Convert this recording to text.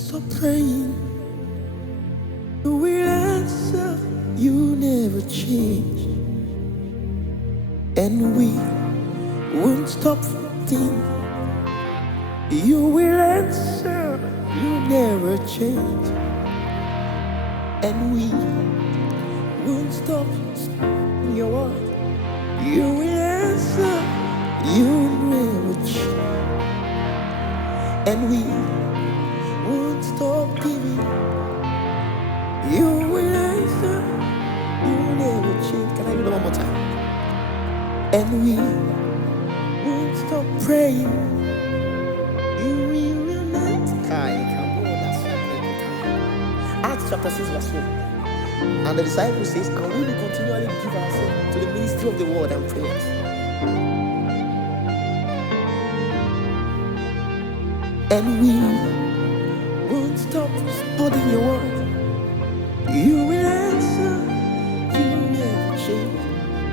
stop praying. You will answer. You never change. And we won't stop fighting. You will answer. You never change. And we won't stop speaking your word. You will answer. You never change. And we won't stop giving. You will answer. You never change. Can I do that one more time? And we won't stop praying. You will not. Acts chapter 6 verse 4. And the disciple says, and we will continually give ourselves to the ministry of the word and prayers. And we won't stop studying your word. You will